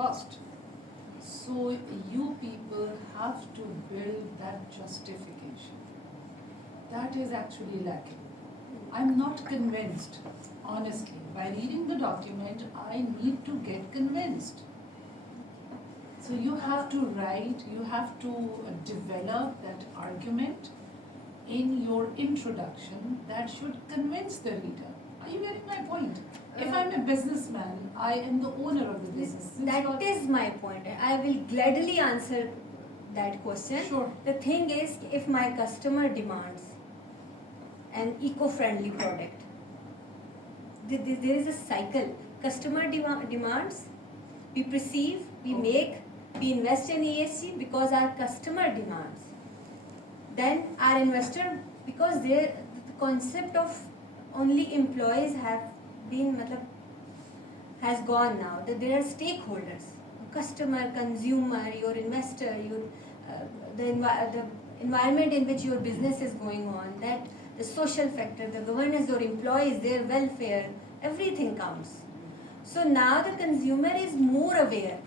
cost. So you people have to build that justification. That is actually lacking. I'm not convinced, honestly. By reading the document, I need to get convinced. So you have to write, you have to develop that argument in your introduction that should convince the reader. Are you getting my point? If I'm a businessman, I am the owner of the business. That is my point. I will gladly answer that question. Sure. The thing is, if my customer demands an eco-friendly product, there is a cycle. Customer demands, we perceive, we make, we invest in ESG because our customer demands. Then our investor, because the concept of only employees has gone now. That there are stakeholders, customer, consumer, your investor, the environment in which your business is going on, that the social factor, the governance, your employees, their welfare, everything counts. So now the consumer is more aware.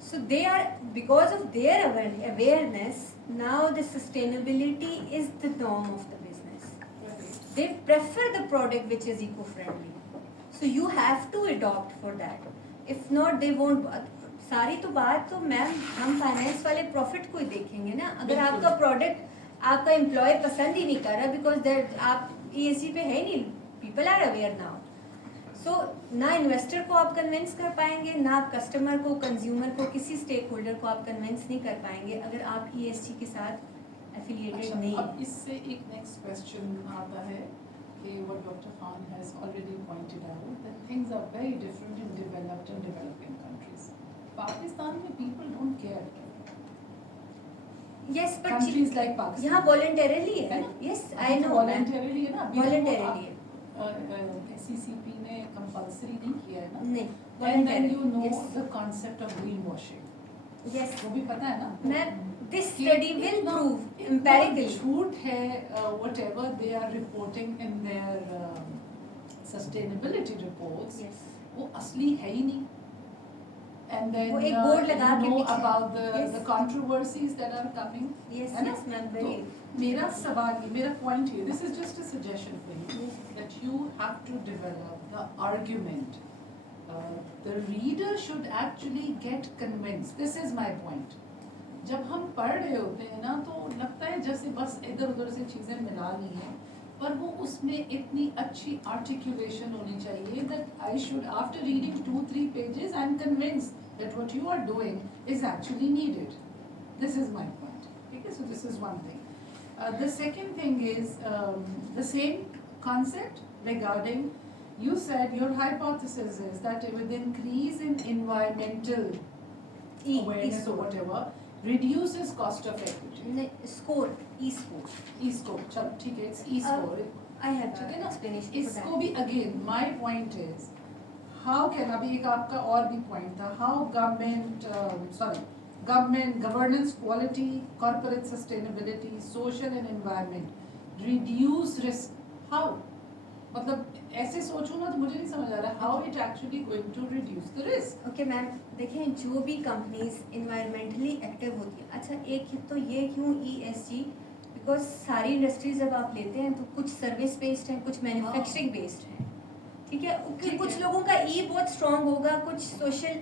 So they are, because of their awareness, now the sustainability is the norm of the business. They prefer the product which is eco-friendly. So you have to adopt for that. If not, they won't. सारी तो बात तो ma'am हम finance वाले profit को ही देखेंगे ना. अगर आपका प्रोडक्ट आपका एम्प्लॉय पसंद ही नहीं कर रहा बिकॉज आप ESG पे है नहीं, पीपल आर अवेयर नाउ. सो ना इन्वेस्टर को आप कन्विंस कर पाएंगे, ना आप कस्टमर को, कंज्यूमर को, किसी स्टेक होल्डर को आप कन्विंस नहीं कर पाएंगे अगर आप ESG के साथ एफिलिएटेड नहीं है. अब इससे एक नेक्स्ट क्वेश्चन आता है कि what Dr. Khan has already pointed out that things are very different in developed and developing countries. Pakistan में people don't care. Yes, but countries like Pakistan. यहाँ voluntarily है ना? Yes, I know. Voluntarily है ना? Voluntarily है. SECP ने compulsory नहीं किया है ना? नहीं. And then you know yes. the concept of greenwashing. Yes. वो भी पता है ना? Ma'am, this study will prove empirically. झूठ है whatever they are reporting in their sustainability reports. Yes. वो असली है ही नहीं. And then वो एक बोर्ड लगा के know पीछे. about Yes. the controversies that are coming. Yes, है ना? yes, ma'am, very. तो मेरा सवाल ये, मेरा point here, this is just a suggestion for you, Yes. that you have to develop the argument. The reader should actually get convinced. This is my point. जब हम पढ़ रहे होते हैं ना तो लगता है जैसे बस इधर उधर से चीज़ें मिला ली हैं, पर वो उसमें इतनी अच्छी articulation होनी चाहिए that I should, after reading 2-3 pages, I'm convinced that what you are doing is actually needed. This is my point. Okay, so this is one thing. The second thing is the same concept regarding, you said your hypothesis is that with increase in environmental awareness or whatever, reduces cost of equity. Score, E-score. E-score, चलो ठीक है, it's E-score. I have to explanation for that. इसको भी again, my point is, how can, अभी एक आपका और भी point था, how government, governance, quality, corporate sustainability, social and environment, reduce risk. How? मतलब ऐसे सोचूं ना तो मुझे नहीं समझ आ रहा how it actually going to reduce the risk. Okay ma'am, देखें जो भी कंपनीज इन्वायरमेंटली एक्टिव होती है, अच्छा एक तो ये क्यों ESG, बिकॉज सारी इंडस्ट्रीज जब आप लेते हैं तो कुछ सर्विस बेस्ड हैं, कुछ मैन्युफैक्चरिंग बेस्ड हैं, ठीक है. कुछ लोगों का बहुत स्ट्रॉन्ग होगा, कुछ social.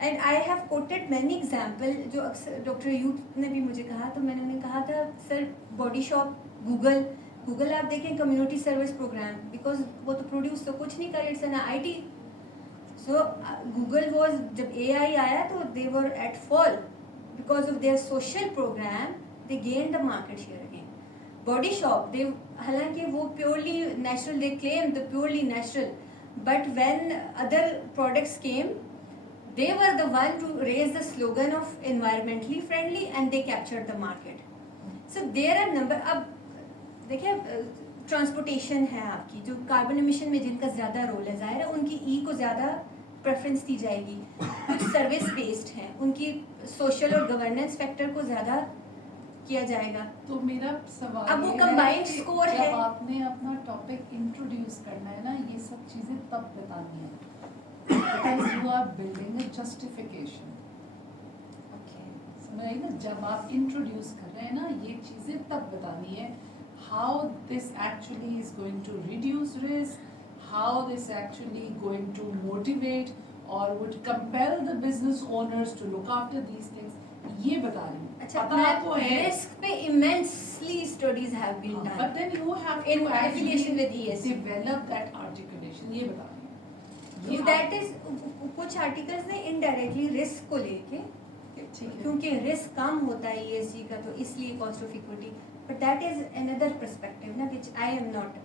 And I have coated many example जो अक्सर डॉक्टर यूथ ने भी मुझे कहा, तो मैंने उन्हें कहा था सर बॉडी शॉप, गूगल आप देखें कम्युनिटी सर्विस प्रोग्राम, बिकॉज वो तो प्रोड्यूस तो कुछ नहीं करे, it's an IT. So Google was, जब AI आया तो they were at fall because of their social program, they gain the market share again. Body shop, they हालांकि वो purely natural, they claim the purely natural, but when other products came, they were the one to raise the slogan of environmentally friendly and they captured the market. So there are number. अब देखिए transportation है आपकी, जो carbon emission में जिनका ज़्यादा role है, ज़ाहिर है उनकी को ज़्यादा प्रेफरेंस दी जाएगी. कुछ सर्विस बेस्ड हैं, उनकी सोशल और गवर्नेंस फैक्टर को ज़्यादा किया जाएगा. तो मेरा सवाल अब वो कंबाइंड स्कोर है. जब आपने अपना टॉपिक इंट्रोड्यूस करना है ना, ये सब चीज़ें तब बतानी है. because you are building a justification. Okay. समझ आई ना, जब आप इंट्रोड्यूस कर रहे हैं ना ये चीज़ें तब बतानी है how this actually is going to reduce risk, how this actually going to motivate or would compel the business owners to look after these things. ये बता रही हूँ. अच्छा, पता आपको है. risk पे immensely studies have been done. But then you have in to affiliation actually with ESG. develop that articulation. ये बता रही हूँ. So that is कुछ आर्टिकल्स ने इनडायरेक्टली रिस्क को लेके, क्योंकि रिस्क कम होता है ESG का तो इसलिए cost of equity, but that is another perspective ना व्हिच आई एम नॉट,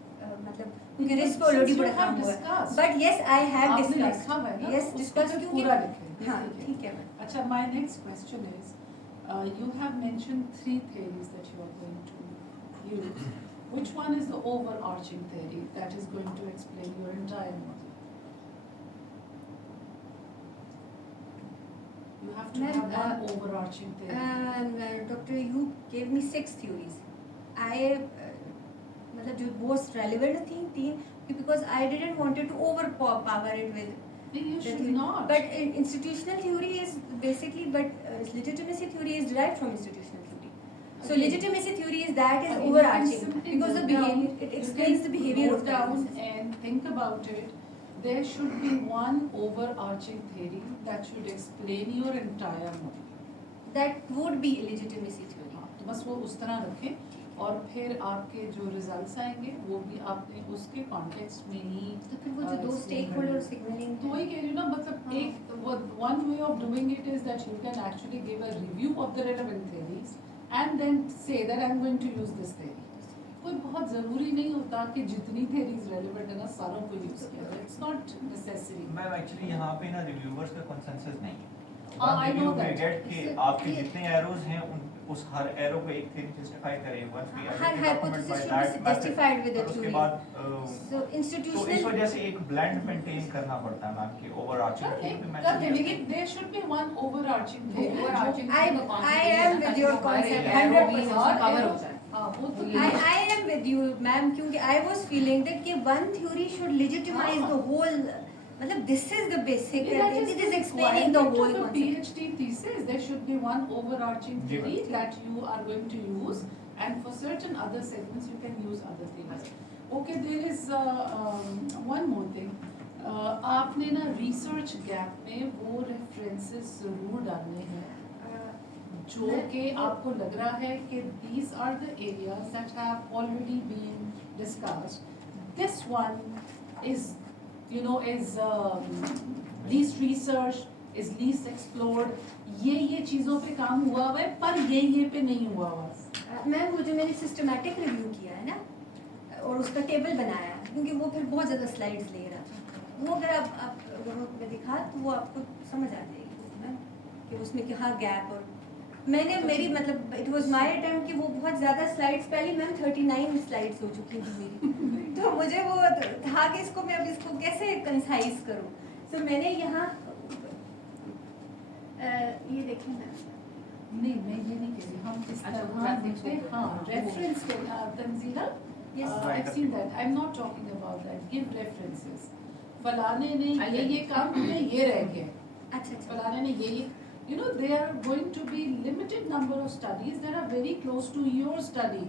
मतलब क्योंकि रिस्क ऑलरेडी बड़ा कम हुआ है. But yes I have discussed. Yes discuss क्योंकि पूरा लिखे. हाँ ठीक है. अच्छा, my next question is, you have mentioned 3 theories that you are going to use. Which one is the overarching theory that is going to explain your entire model? You have to Ma'am, have one overarching theory. Doctor, you gave me 6 theories. I मतलब जो most relevant थी 3, because I didn't wanted to overpower it with. No, you should theory. not. But institutional theory is basically, but legitimacy theory is derived from institutional theory. So Okay. legitimacy theory is that is Again, overarching you can simply because the note down- behavior, it you explains can the behavior note of the down business. and think about it. There should be one overarching theory that should explain your entire model. That would be legitimacy theory. हाँ, तो बस वो उस तरह रखें और फिर आपके जो रिजल्ट्स आएंगे वो भी आपने उसके कॉन्टेक्स्ट में ही. तो फिर वो जो दो स्टेक होल्डर सिग्नलिंग तो वही कह रही हूँ ना, मतलब हाँ. एक one way of doing it is that you can actually give a review of the relevant theories and then say that I'm going to use this theory. कोई बहुत ज़रूरी नहीं होता कि जितनी theories relevant है ना सारों को यूज़ किया जाए. It's not necessary. Ma'am actually यहाँ पे ना रिव्यूवर्स का कंसेंसस नहीं है. I know we that. get कि आपके जितने एरोज हैं उस हर एरो को एक थ्योरी जस्टिफाई करें. once we her hypothesis should be justified with a उसके theory. बाद So तो इस institutional वजह से एक ब्लेंड मेंटेन करना पड़ता है मैम कि ओवरआर्चिंग थीम भी कर मैंने लेकिन there should be one overarching theory. Overarching I am with your concept arrow 100%. भी cover हो जाए. हाँ, वो तो I am with you, ma'am, क्योंकि I was feeling that कि one theory should legitimize हाँ. the whole. मतलब this is the basic. That It is the explaining the requirement whole of a concept. PhD thesis. There should be one overarching ji, theory that you are going to use, and for certain other segments you can use other things. Okay, there is one more thing. आपने ना research gap में वो references जरूर डालने हैं जो कि आपको लग रहा है कि these are the areas that have already been discussed. This one is, you know, is least researched, is least explored. ये चीज़ों पे काम हुआ हुआ है पर ये पे नहीं हुआ हुआ. मैम वो जो मैंने सिस्टमैटिक रिव्यू किया है ना और उसका टेबल बनाया है, क्योंकि वो फिर बहुत ज़्यादा स्लाइड्स ले रहा था, वो अगर आप मैं दिखा तो वो आपको समझ आ जाएगी मैम कि उसमें क्या गैप. और मैंने मेरी मतलब इट वाज माय अटेम्प्ट कि वो बहुत ज़्यादा स्लाइड्स, पहले मैम 39 स्लाइड्स हो चुकी थी मेरी. तो मुझे वो था कि इसको मैं अब इसको कैसे कंसाइज करूँ. तो मैंने यहाँ ये देखें मैम. नहीं, मैं ये नहीं कह रही. हम इस अच्छा, तरह reference देखते हैं. को- हाँ, reference पे Tanzila. Yes. I've seen that. I'm not talking about that. Give references. फलाने ने I ये काम किया, ये रह गया. अच्छा अच्छा. फलाने ने ये you know there are going to be limited number of studies that are very close to your study.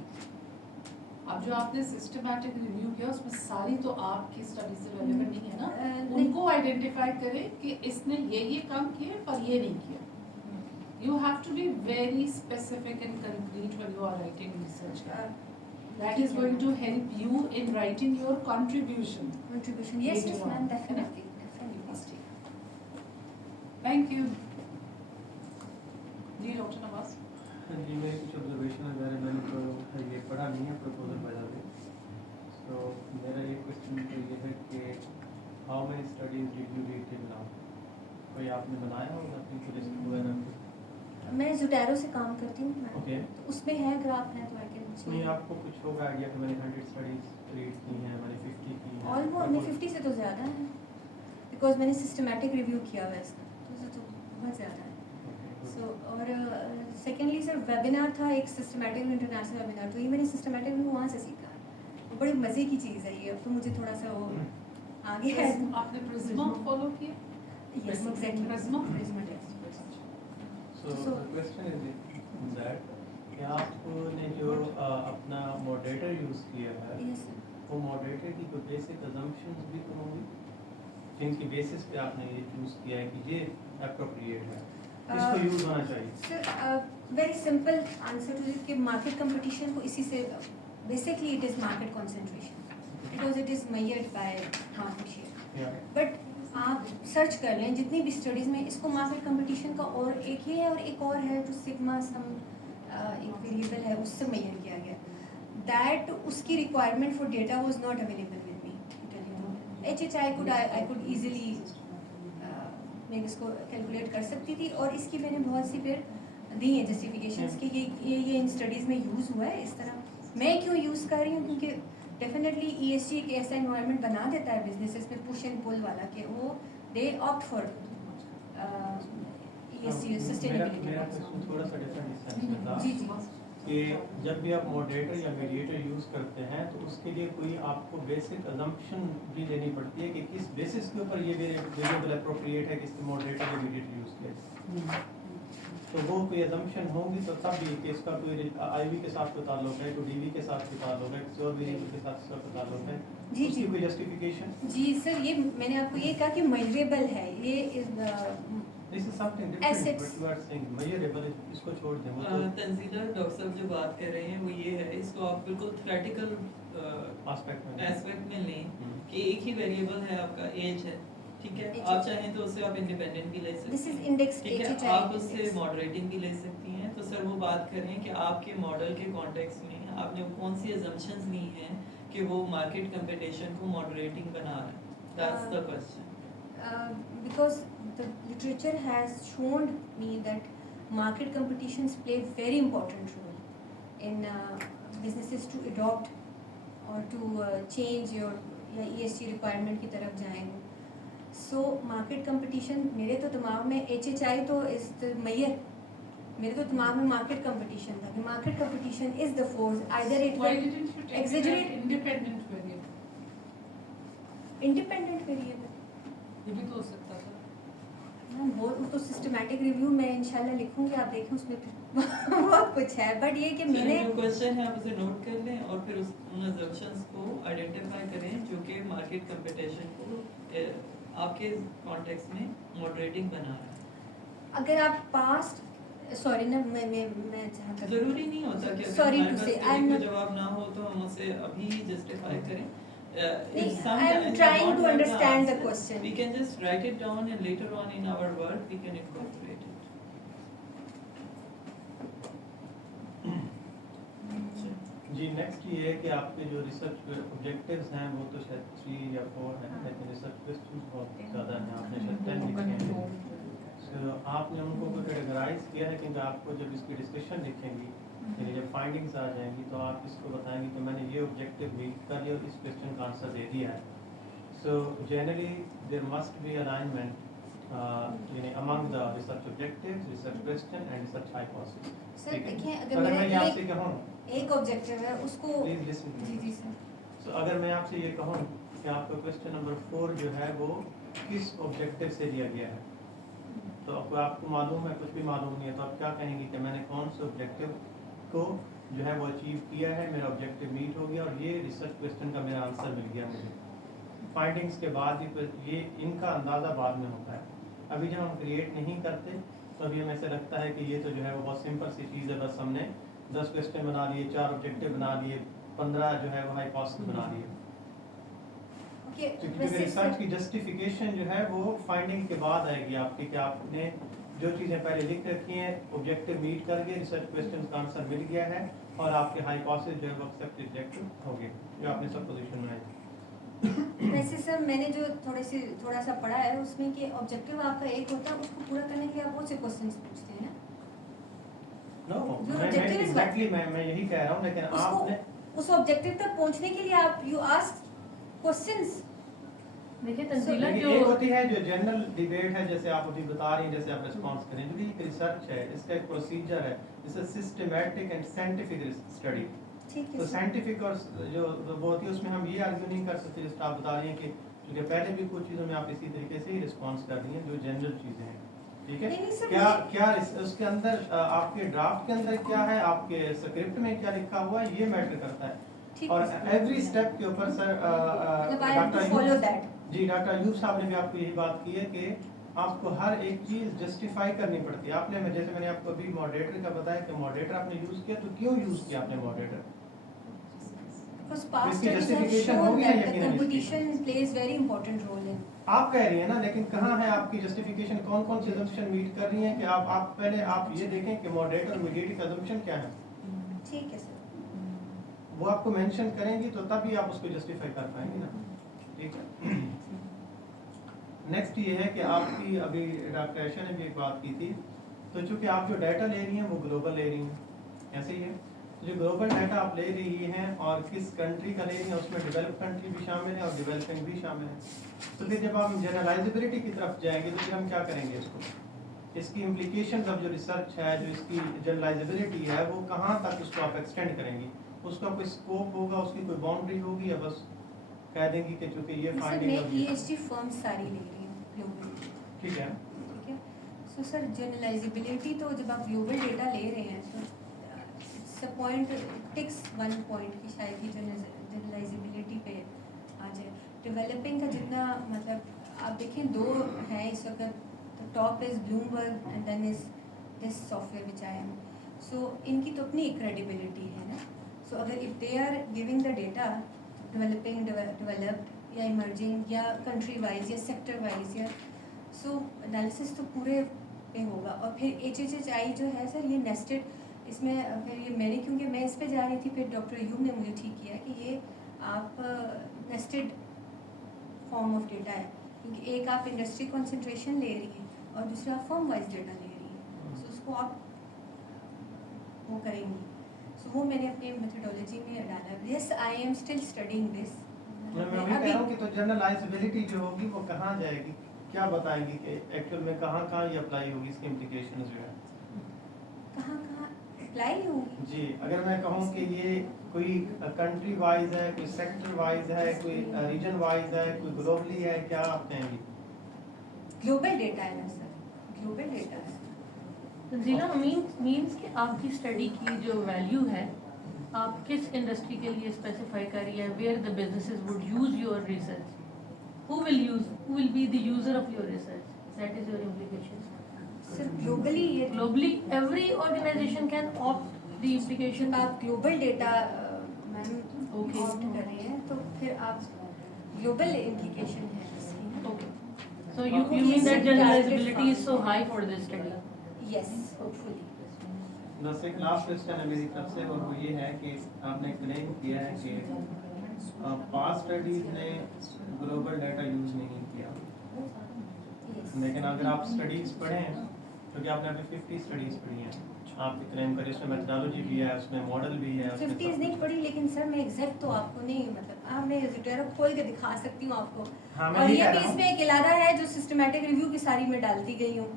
अब जो आपने systematic review किया उसमें सारी तो आपकी study से relevant नहीं है ना. नहीं. उनको identify करें कि इसने ये काम किए पर ये नहीं किया. You have to be very specific and concrete when you are writing research. That is going to help you in writing your contribution. Contribution. Yes, Later yes, on. ma'am, definitely, definitely. Thank you. जी doctor Nawaz. जी मेरे कुछ observation वगैरह मैंने तो ये पढ़ा नहीं है प्रपोजल बाय द वे. तो मेरा एक क्वेश्चन तो ये है कि how many studies did you read till now. कोई आपने बनाया होगा अपनी लिस्ट वगैरह? मैं जुटैरो से काम करती हूँ मैम. ओके. तो उसमें है ग्राफ है तो आई कैन नहीं आपको कुछ होगा आइडिया कि मैंने 100 स्टडीज रीड की हैं, मैंने 50 की हैं. ऑलमोस्ट मैं 50 से तो ज़्यादा है बिकॉज मैंने सिस्टमैटिक रिव्यू किया हुआ है इसका, तो बहुत ज़्यादा है. सो और सेकेंडली सर वेबिनार था एक सिस्टमैटिक इंटरनेशनल वेबिनार, तो ये मैंने सिस्टमैटिक रिव्यू वहाँ से सीखा. वो बड़ी मज़े की चीज़ है ये. अब तो मुझे थोड़ा सा वो आगे है आपने प्रिज्मा फॉलो किया? Yes exactly Prisma? Prisma test So So- the question is that कि आपने जो अपना मॉडरेटर यूज़ किया है यस वो मॉडरेटर की कोई बेसिक अजम्पशंस भी तो होंगी जिनकी बेसिस पे आपने ये चूज़ किया है कि ये अप्रोप्रिएट है, इसको यूज़ होना चाहिए। Sir very simple answer to this कि मार्केट कंपटीशन को इसी से basically it is market concentration because it is measured by market share. Yeah. But आप सर्च कर लें जितनी भी स्टडीज़ में इसको मार्केट कंपटीशन का और एक ये है और एक और है जो सिग्मा सम एक वेरिएबल है उससे मेजर किया गया दैट उसकी requirement for data was not available with me. HHI could I could easily मैं इसको कैलकुलेट कर सकती थी और इसकी मैंने बहुत सी फिर दी हैं जस्टिफिकेशंस कि ये इन स्टडीज़ में यूज़ हुआ है इस तरह। मैं क्यों यूज़ कर रही हूँ क्योंकि डेफिनेटली ESG एक ऐसा इन्वायरमेंट बना देता है बिजनेसेस में पुश एंड पुल वाला कि वो दे ऑप्ट फॉर ESG मेरा सस्टेनेबिलिटी। क्वेश्चन थोड़ा सा डिफरेंट सेंस में था जी जी कि जब भी आप मॉडरेटर या मीडिएटर यूज़ करते हैं तो उसके लिए कोई आपको बेसिक अजम्पशन भी लेनी पड़ती है कि किस बेसिस के ऊपर ये वेरिएबल अप्रोप्रिएट है कि इसके मॉडरेटर या मीडिएटर यूज़ किया। तो वो कोई अजम्पशन होगी तो तब भी कि इसका कोई IV के साथ कोई ताल्लुक है, कोई DV के साथ कोई ताल्लुक है, किसी और वेरिएबल के साथ इसका कोई ताल्लुक है, जी, उसकी जी। कोई जस्टिफिकेशन? जी सर ये मैंने आपको ये कहा कि मेजरेबल है ये this is something different Assets. But you are saying measurable, इसको छोड़ दें वो तो तंजीला डॉक्टर साहब जो बात कर रहे हैं वो ये है, इसको आप बिल्कुल थ्योरेटिकल एस्पेक्ट में एस्पेक्ट में लें हम्म। कि एक ही वेरिएबल है आपका एज है, ठीक है, Age आप है। चाहें तो उससे आप इंडिपेंडेंट भी ले सकते दिस इज हैं, इंडेक्स ठीक है, HHI आप उससे index. मॉडरेटिंग भी ले सकती हैं। तो सर वो बात कर रहे हैं कि आपके मॉडल के कॉन्टेक्स्ट में आपने कौन सी अजम्पशंस ली हैं कि वो मार्केट कंपटीशन को मॉडरेटिंग बना रहा है, that's the question. Because the literature has shown me that market competitions play very important role in businesses to adopt or to change your या ESG requirement की तरफ जाएं। So market competition मेरे तो दिमाग में HHI तो इस मैयर मेरे तो दिमाग में मार्केट कंपटीशन था कि market competition is the force either it Why didn't you take it as exaggerate independent variable? Independent variable ये भी तो हो सकता था। वो तो सिस्टमैटिक रिव्यू में इंशाल्लाह लिखूंगी, आप देखें उसमें फिर बहुत कुछ है बट ये कि मैंने जो क्वेश्चन है आप उसे नोट कर लें और फिर उन अजम्पशंस को आइडेंटिफाई करें जो कि मार्केट कंपटीशन को आपके कॉन्टेक्स्ट में मॉडरेटिंग बना रहा है। अगर आप पास्ट सॉरी ना मैं जहाँ तक जरूरी नहीं होता कि अगर Sorry हमारे to पास say, कभी I'm कोई not- जवाब ना हो तो हम उसे अभी जस्टिफाई करें। नहीं, If some I am time trying we don't to have understand the answer, question. We can just write it down and later on in our work we can incorporate it. जी next ये है कि आपके जो research objectives हैं वो तो शायद 3 या 4 हैं, लेकिन रिसर्च क्वेश्चंस बहुत ज़्यादा हैं, आपने शायद 10 लिखे हैं। सो आपने उनको को कैटेगराइज किया है क्योंकि आपको जब इसकी डिस्कशन लिखेंगी यानी जब फाइंडिंग्स आ जाएंगी तो आप इसको बताएंगी तो मैंने ये ऑब्जेक्टिव मीट कर लिया और इस क्वेश्चन का आंसर दे दिया है। So generally there must be alignment यानी among the research objectives, research question and research hypothesis. Sir देखिए अगर अगर मैं मेरा आपसे कहूँ एक ऑब्जेक्टिव है उसको प्लीज लिसन जी जी सर सो अगर मैं आपसे ये कहूँ कि आपका क्वेश्चन नंबर 4 जो है वो किस ऑब्जेक्टिव से लिया गया है तो आपको मालूम है, कुछ भी मालूम नहीं है, तो आप क्या कहेंगे कि मैंने कौन से ऑब्जेक्टिव को जो है वो अचीव किया है, मेरा ऑब्जेक्टिव मीट हो गया और ये रिसर्च क्वेश्चन का मेरा आंसर मिल गया मुझे। फाइंडिंग्स के बाद ये इनका अंदाज़ा बाद में होता है, अभी जब हम क्रिएट नहीं करते तो अभी हमें ऐसा लगता है कि ये तो जो है वो बहुत सिंपल सी चीज़ है, बस हमने 10 क्वेश्चन बना लिए, 4 ऑब्जेक्टिव बना लिए, 15 जो है वो हाइपोथेसिस बना लिए। ओके क्योंकि रिसर्च की जस्टिफिकेशन जो है वो फाइंडिंग के बाद आएगी आपकी कि आपने जो चीज़ें पहले लिख रखी हैं ऑब्जेक्टिव मीट करके रिसर्च क्वेश्चन का आंसर मिल गया है और आपके हाइपोथेसिस जो है वो एक्सेप्ट रिजेक्ट हो गए जो आपने सपोजिशन बनाई। वैसे सर मैंने जो थोड़ा सा पढ़ा है उसमें कि ऑब्जेक्टिव आपका एक होता है, उसको पूरा करने के लिए आप बहुत से क्वेश्चंस पूछते हैं ना। नो जो मैं objective is what? एग्जैक्टली मैं यही कह रहा हूँ, लेकिन आपने उस ऑब्जेक्टिव तक पहुंचने के लिए आप यू आस्क क्वेश्चंस। देखिए तंजीला लेकिन जो एक होती है जो जनरल डिबेट है, जैसे आप अभी बता रही हैं, जैसे आप रिस्पांस करें, जो कि एक रिसर्च है, इसका एक प्रोसीजर है, it's a systematic and scientific study. ठीक तो है सर। साइंटिफिक और जो वो होती है उसमें हम ये आर्ग्यू नहीं कर सकते, जैसे आप बता रही हैं कि क्योंकि पहले भी कुछ चीज़ों में आप इसी तरीके से ही रिस्पॉन्स कर रही हैं जो जनरल चीज़ें हैं, ठीक है। नहीं, नहीं, सर, क्या मैं- क्या उसके अंदर आपके ड्राफ्ट के अंदर क्या है, आपके स्क्रिप्ट में क्या लिखा हुआ है, ये मैटर करता है। ठीक और है सर। एवरी स्टेप के ऊपर सर मतलब I have to follow that. जी डॉक्टर अयूब साहब ने भी आपको यही बात की है कि आपको हर एक चीज़ जस्टिफाई करनी पड़ती है। आपने जैसे मैंने आपको अभी मॉडरेटर का बताया कि मॉडरेटर आपने यूज़ किया, तो क्यों यूज़ किया आपने मॉडरेटर? Because past इसकी studies have justification shown होगी ना that the यकीनन इसकी? competition plays very important role in. आप कह रही हैं ना, लेकिन कहाँ है आपकी जस्टिफिकेशन, कौन कौन सी assumption मीट कर रही हैं कि आप पहले आप ये देखें कि मॉडरेटर और मीडिएटिव assumption क्या है, ठीक है सर। वो आपको मेंशन करेंगी तो तब ही आप उसको जस्टिफाई कर पाएंगे ना, ठीक है। नेक्स्ट ये है कि आपकी अभी डॉक्टर ऐशा ने भी एक बात की थी, तो चूंकि आप जो डाटा ले रही हैं वो ग्लोबल ले रही हैं, ऐसे ही है। जो ग्लोबल डाटा आप ले रही हैं और किस कंट्री का ले रही हैं, उसमें डेवलप कंट्री भी शामिल है और डेवलपिंग भी शामिल है। तो फिर जब आप जनरलाइजेबिलिटी की तरफ जाएंगे तो फिर हम क्या करेंगे इसको, इसकी इम्प्लीकेशन अब जो रिसर्च है, जो इसकी जनरलाइजेबिलिटी है, वो कहाँ तक उसको आप एक्सटेंड करेंगे, उसका कोई स्कोप होगा, उसकी कोई बाउंड्री होगी, या बस कह देंगी कि चूंकि ये सर मैं फाइंडिंग ESG फर्म्स सारी ले रही हूँ ग्लोबली, ठीक है। ठीक है। सो सर जनरलाइजेबिलिटी तो जब आप ग्लोबल डेटा ले रहे हैं तो it's a point, ticks one point की शायद ही जनरलाइजेबिलिटी पे आ जाए। डेवलपिंग का जितना मतलब आप देखें दो हैं इस वक्त, top is Bloomberg and then is this software which I am. So इनकी तो अपनी क्रेडिबिलिटी है ना। सो अगर if they are giving the data developing, developed या इमर्जिंग या कंट्री वाइज या सेक्टर वाइज या सो एनालिसिस तो पूरे पे होगा। और फिर HHHI जो है सर ये नेस्टेड, इसमें फिर ये मैंने क्योंकि मैं इस पे जा रही थी, फिर डॉक्टर अयूब ने मुझे ठीक किया कि ये आप नेस्टेड फॉर्म ऑफ डेटा है, क्योंकि एक आप इंडस्ट्री कंसंट्रेशन ले रही हैं और दूसरा आप फर्म वाइज डेटा ले रही हैं, सो उसको आप वो करेंगी। सो वो मैंने अपनी मेथोडोलॉजी में डाला। Yes I am still studying this. मैं वही कह रहा हूँ कि तो जनरलाइजेबिलिटी जो होगी वो कहाँ जाएगी, क्या बताएंगी कि एक्चुअल में कहाँ कहाँ ये अप्लाई होगी, इसकी इम्प्लीकेशंस जो है कहाँ कहाँ अप्लाई होगी? जी। अगर मैं कहूँ कि ये कोई कंट्री वाइज है, कोई सेक्टर वाइज है, कोई रीजन वाइज है, कोई ग्लोबली है, क्या आप कहेंगी? ग्लोबल डेटा है ना सर, ग्लोबल डेटा है। तंजीला मीन्स कि आपकी स्टडी की जो वैल्यू है आप किस इंडस्ट्री के लिए स्पेसिफाई कर रही है, where the businesses would use your research, who will be the user of your research, that is your implication. Sir globally ये Globally every organization can opt the implication. आप global data ma'am Okay. Opt कर रहे हैं तो फिर आप global implication है इसकी। Okay, so you mean that generalizability is so high for this study? Yes hopefully. बस एक लास्ट क्वेश्चन है मेरी तरफ से, और वो ये है कि आपने क्लेम किया है कि पास्ट स्टडीज ने ग्लोबल डाटा यूज़ नहीं किया, लेकिन अगर आप स्टडीज़ पढ़ें, क्योंकि आपने अभी 50 स्टडीज़ पढ़ी हैं, आप क्लेम करें इसमें मेथोडोलॉजी भी है, उसमें मॉडल भी है, उसमें 50 नहीं पढ़ी, लेकिन सर मैं एग्जैक्ट तो आपको नहीं मतलब मैं ज़ोटेरो खोल के दिखा सकती हूँ आपको। हाँ, मैं और ये ये कह भी रहा हूँ। इसमें एक इलादा है जो सिस्टमैटिक रिव्यू की सारी मैं डालती गई हूँ।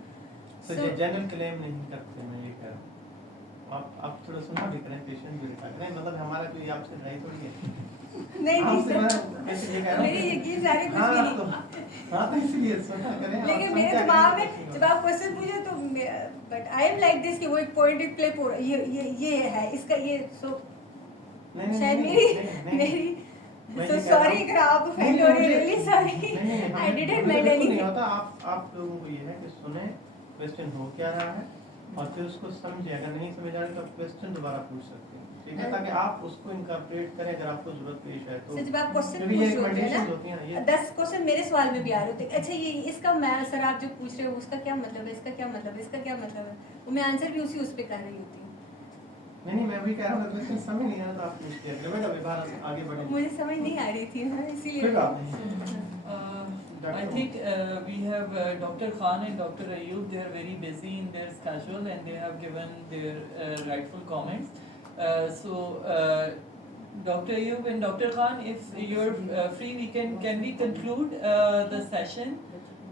तो ये जनरल क्लेम नहीं करते, मैं ये कह रहा हूँ। आप थोड़ा सुना भी करें, पेशेंट भी रखा करें, मतलब हमारा कोई आपसे लड़ाई थोड़ी है। नहीं आपसे सर, मैं ऐसे ये कह रहा हूँ मेरी कि- यकीन सारे कुछ हाँ, भी नहीं। तो इसलिए सुना करें आप, लेकिन सुन मेरे क्या दिमाग करेंगे? में जब आप क्वेश्चन पूछे तो but I am like this कि वो एक पॉइंट प्ले ये है इसका ये सो नहीं, शायद नहीं, मेरी नहीं, नहीं, मेरी मैं सो ये कह रहा सॉरी हूँ- अगर आप ऑफेंड हो रहे रियली सॉरी आई डिडंट मेंट नहीं एनीथिंग। होता। आप लोगों को ये है कि सुने क्वेश्चन हो क्या रहा है और फिर उसको समझे, अगर नहीं समझ आ रही तो आप क्वेश्चन दोबारा पूछ सकते हैं, ठीक है, ताकि आप उसको इनकॉर्पोरेट करें अगर आपको जरूरत पेश है तो। सर जब आप क्वेश्चन क्योंकि पूछ ये रहे होते हैं recommendations होती हैं ना, ना ये 10 क्वेश्चन मेरे सवाल में भी आ रहे होते हैं। अच्छा ये इसका मैं सर आप जो पूछ रहे हो उसका क्या मतलब है, इसका क्या मतलब है, इसका क्या मतलब है, वो मैं आंसर भी उस पे कर रही होती हूँ। नहीं मैं भी कह रहा हूँ क्वेश्चन समझ नहीं आ रहा तो आप पूछ लिया बेटा, व्यवहार आगे बढ़े। मुझे समझ नहीं आ रही थी ना इसीलिए कोई बात नहीं। I think we have Dr. Khan and Dr. Ayub. They are very busy in their schedule and they have given their rightful comments. Dr. Ayub and Dr. Khan, if you're free, can we conclude the session,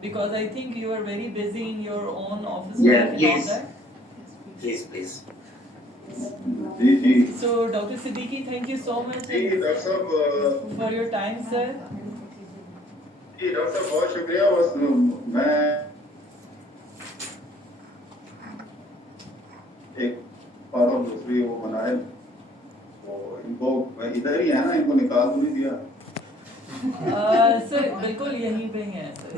because I think you are very busy in your own office Yeah, work and all yes. that. Please. So Dr. Siddiqui, thank you so much जी doctor साहब for your time, sir. जी doctor साहब बहुत शुक्रिया। बस मैं एक बात और दूसरी वो बनाए वो इनको इधर ही है ना, इनको निकाल तो नहीं दिया? सर बिल्कुल यहीं पे ही है सर।